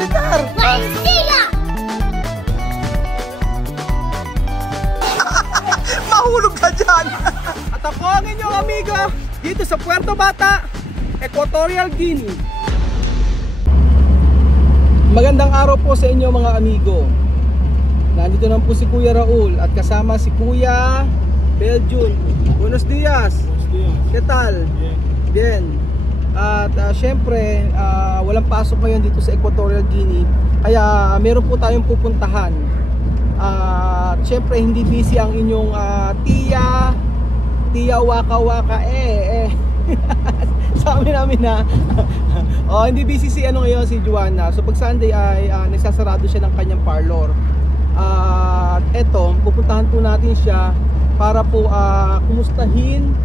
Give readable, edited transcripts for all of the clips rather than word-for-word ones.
militar. Maestría! Mahulog ka dyan. At ako ang inyong amigo dito sa Puerto Bata, Equatorial Guinea. Magandang araw po sa inyo mga amigo. Nandito naman po si Kuya Raul at kasama si Kuya Belgium. Buenos dias. ¿Qué tal? Bien. At syempre, walang pasok ngayon dito sa Equatorial Guinea. Kaya meron po tayong pupuntahan. Syempre hindi busy ang inyong Tia Waka Waka sabi namin na hindi busy si ngayon si Joanna. So pag Sunday ay nagsasarado siya ng kanyang parlor. At eto, pupuntahan po natin siya para po kumustahin.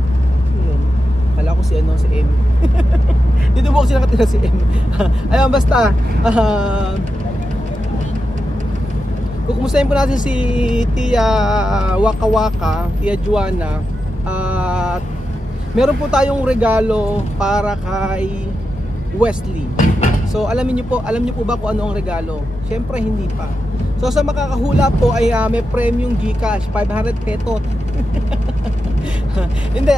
Kala ko si si M. Dito po kasi nakatira si M. Ayun, basta kukumustahin po natin si Tia Waka Waka, Tia Joanna. At meron po tayong regalo para kay Wesley. So alam niyo po ba kung ano ang regalo? Syempre hindi pa. So sa makakahula po ay may premium GCash 500 pesos. Hindi,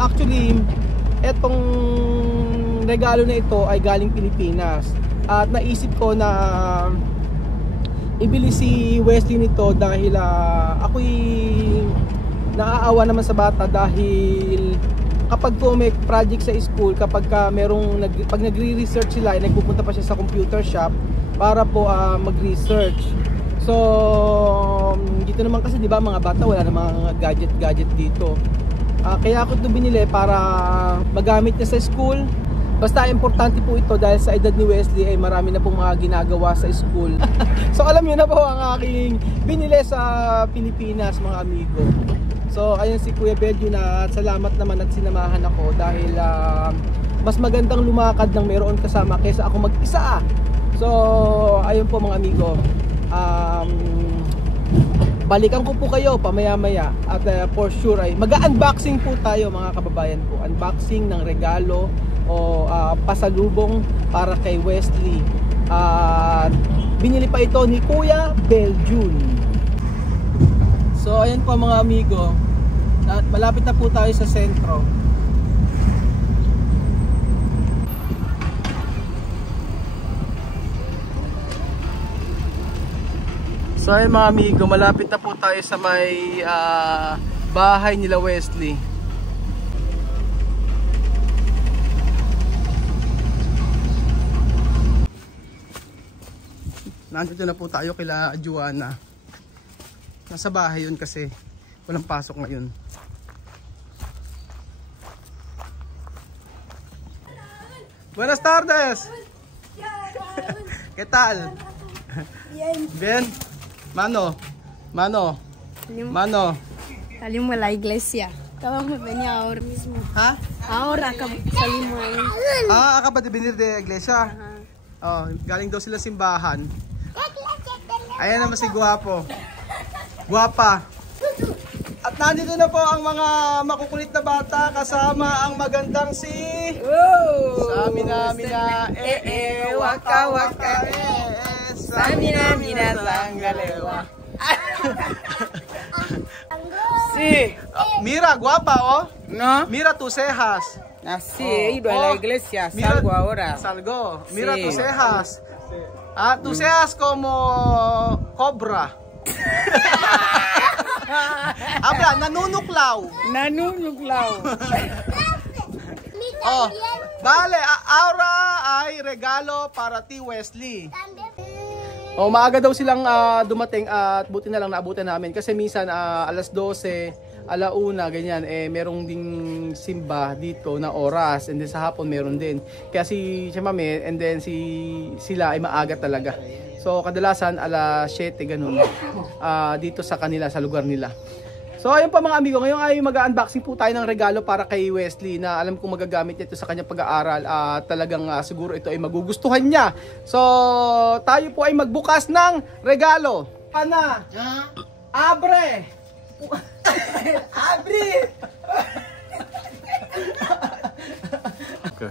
actually etong regalo na ito ay galing Pilipinas. At naisip ko na ibili si Wesley nito dahil ako'y naaawa naman sa bata dahil kapag po may project sa school, kapag pag nagre-research sila, ay nagpupunta pa siya sa computer shop para po mag-research. So dito naman kasi 'di ba mga bata wala namang gadget dito. Kaya ako ito binili para magamit niya sa school. Basta importante po ito dahil sa edad ni Wesley ay marami na pong mga ginagawa sa school. So alam niyo na po ang aking binili sa Pilipinas mga amigo. So ayun si Kuya Belgium na salamat naman at sinamahan ako dahil mas magandang lumakad ng mayroon kasama kaysa ako mag-isa. So ayun po mga amigo, balikan ko po kayo pamaya-maya at for sure ay mag-unboxing po tayo mga kababayan po. Unboxing ng regalo o pasalubong para kay Wesley. Binili pa ito ni Kuya Belgium. So ayan po mga amigo, malapit na po tayo sa sentro. So ayan mga amigo, malapit na po tayo sa may bahay nila Wesley. Nandito na po tayo kila Joanna. Nasa bahay yun kasi walang pasok ngayon. Buenas tardes. ¿Qué tal? Bien. Mano. Salimos a la iglesia. Acabamos de venir ahora mismo. Ha? Ahora salimos ahí. Acaba de venir de iglesia. Galing daw sila simbahan. Ayan naman si Guwapo. Guwapa. At nandito na po ang mga makukulit na bata kasama ang magandang si Samina Waka Waka Samina Sangalewa. Sí. Mira, guapa, ¿No? Mira tus cejas. Así he ido a la iglesia, salgo ahora. Salgo. Mira Sí. tus cejas. Tus cejas como cobra. Habla, nanunuklaw. Nanunuklaw. Vale, ahora ay regalo para ti Wesley. Maaga daw silang dumating at buti na lang naabutan namin kasi minsan alas 12, alauna ganyan merong ding simba dito na oras and then sa hapon meron din. Kaya si Mami and then sila ay maaga talaga. So kadalasan alas 7 ganun dito sa kanila sa lugar nila. So ayun pa mga amigo, ngayon ay mag-unboxing po tayo ng regalo para kay Wesley na alam kong magagamit niya ito sa kanyang pag-aaral at talagang siguro ito ay magugustuhan niya. So tayo po ay magbukas ng regalo. Ana! Abre! Abre!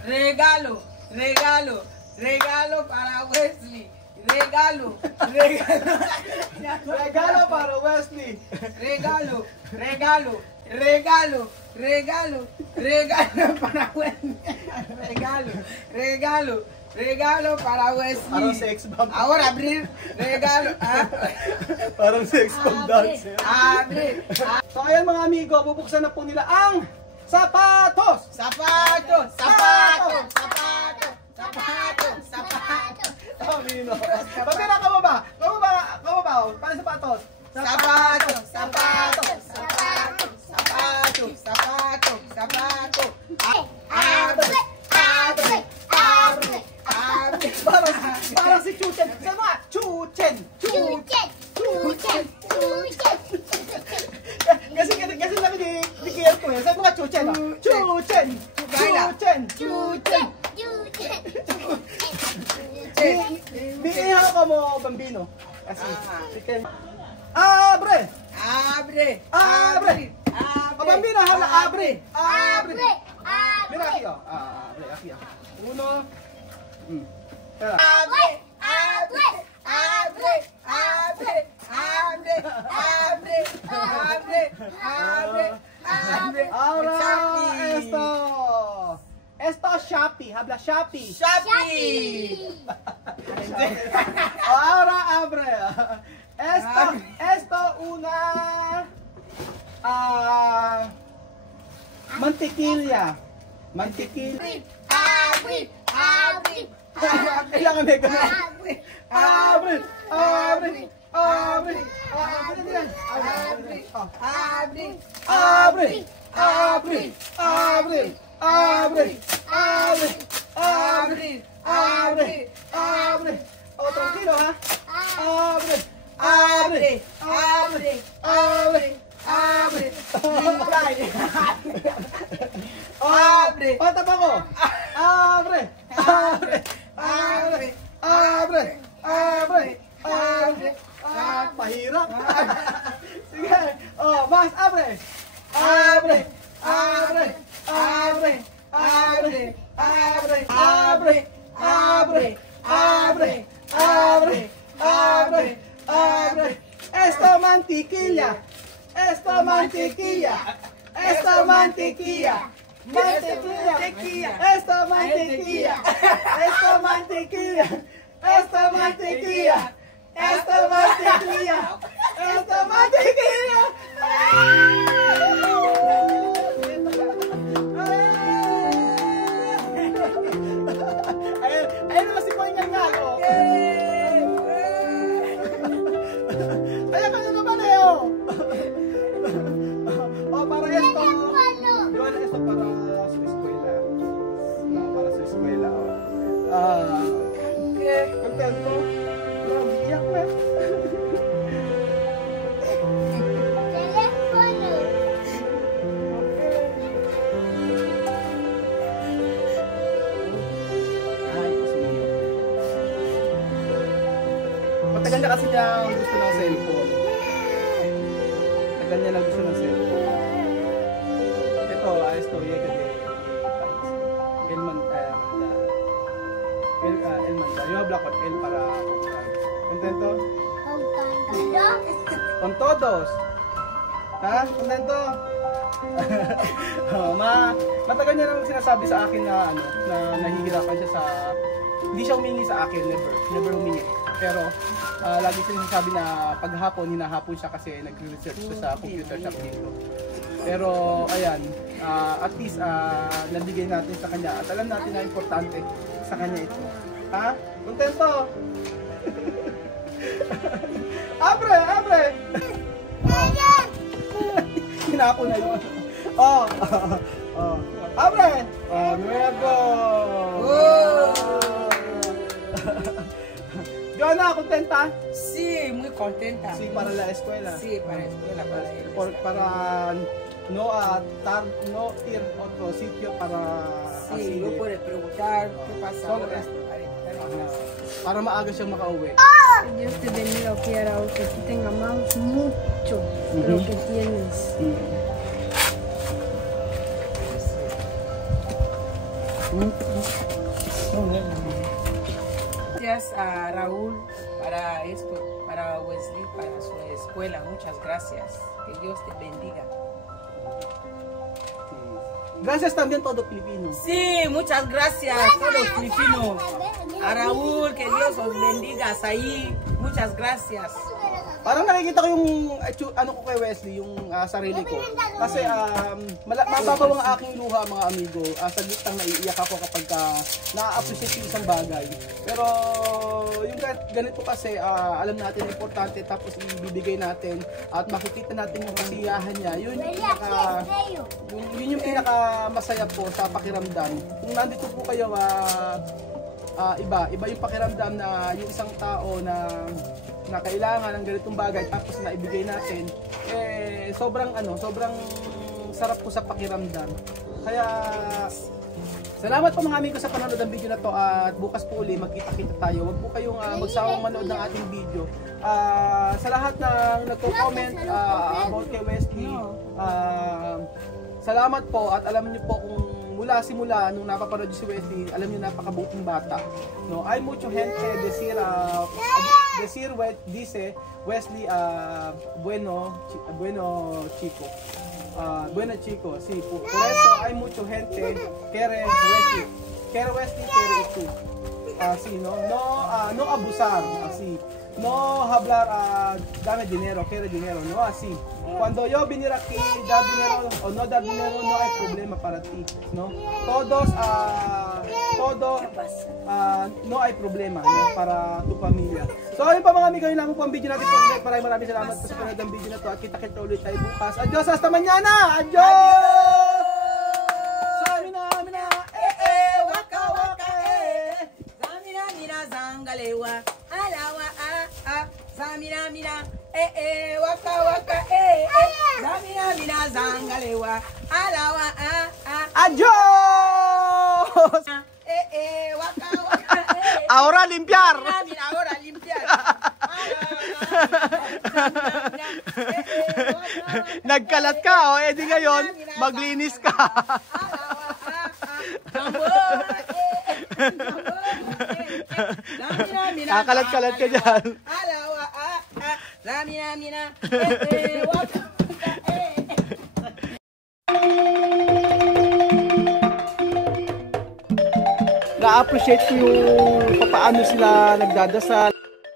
Regalo para Wesley. Regalo. Regalo para Wesley. Regalo para Wesley. Regalo para Wesley. Parang sex bomb. Ahora abrir. Regalo. Parang sex bomb dancer. Abre. So ayan mga amigo, bubuksan na po nila ang sapatos. Sapatos. Oh, Mino. Pagkira ka mo ba? Paano sapatos? Parang si Chuchen. Saan mga? Chuchen. Kasi sabi ni Kiel ko eh. Saan mga Chuchen? Chuchen. Binihan ka mo, Bambino. Kasi, chicken. Abre! O, Bambino, hala, abre! Mira, aquí, oh. Aquí, oh. Uno. Tara. Ahora, esto Shopee, habla Shopee. Ahora abre. Esto una mantequilla. Kailangan may ganun. Abre. Oh, tranquilo, ha? Abre. Oh, tapa ko. Abre. Mahirap. Sige. Oh, mas abre. Abre. Esto mantequilla. Ayun naman si Koy Ngangalo. Ayan ka na naman eh, oh. Oh, para esto. Doon esto para sa eskwela. Para sa eskwela, oh. Contento. Iyak na. Matagal na kasi niya gusto ng cellphone. Matagal niya lang gusto ng cellphone. Ito, ayos to. Elmanda. Yung black out L para contento? Con todos. Ha? Contento? Matagal niya lang sinasabi sa akin na nahihirapan siya sa hindi siya humingi sa akin, never humingi. Pero lagi siya sinasabi na paghapon, hinahapon siya kasi nagre-research siya sa computer shop dito. Pero ayan, at least nabigay natin sa kanya at alam natin na importante sa kanya ito. Ha? Contento? Abre! Hinapon na yun. Abre! Nuevo! Joana, contenta? Sí, muy contenta. Sí, para la escuela. Sí, para la escuela. Para no ir a otro sitio para Sí, así no de- puedes preguntar qué pasa Solo ahora. esto. Para maaga siyang makauwi. Dios te bendiga, quiera o que tú tengas más mucho de lo que tienes. gracias a Raúl para esto, para Wesley, para su escuela. Muchas gracias. Que Dios te bendiga. Gracias también todo Pilipino. Sí, muchas gracias a todos los filipinos. A Raúl, que Dios os bendiga. Ahí, muchas gracias. Parang nakikita ko yung ano ko kay Wesley, yung sarili ko. Kasi mababaw ang aking luha mga amigo. Sa gitang naiiyak ako kapag na-appreciate yung isang bagay. Pero yung ganito kasi alam natin importante tapos ibibigay natin at makikita natin yung kasiyahan niya. Yun yung pinaka masaya po sa pakiramdam. Kung nandito po kayo iba yung pakiramdam na yung isang tao na kailangan ng ganitong bagay tapos na ibigay natin sobrang sarap po sa pakiramdam. Kaya salamat po mga amigo sa panonood ng video na to at bukas po uli magkita-kita tayo. Huwag po kayong magsawang manood ng ating video. Sa lahat ng nagko-comment about kay Wesley, salamat po at alam niyo po kung mula simula nung napapanood si Wesley, alam niyo napakabuting bata. No, hay mucho gente decir dice Wesley bueno chico. Bueno chico, sí, por eso hay mucho gente quiere Wesley, quiere tú. Así, no abusar, así. No hablar dame dinero, quiere dinero, no así. Cuando yo venir aquí, dar dinero o no dar dinero, no hay problema para ti, ¿no? Todos, no hay problema, ¿no? Para tu familia. So, ayun pa mga amigo, yun lang po ang video natin po. Maraming salamat po sa panood ng video na to. At kita-kita ulit tayo bukas. Adios, hasta mañana! Adios! Samina, waka waka Samina, mina, zangalewa. Alawa, Samina, mina, waka waka, Samina, mina, zangalewa. Alawa, Adios! waka waka, Ahora limpiar! Mina, ahora limpiar. Nagkalat ka, di ngayon, maglinis ka. Kalat-kalat ka dyan. Na-appreciate ko yung paano sila nagdadasal.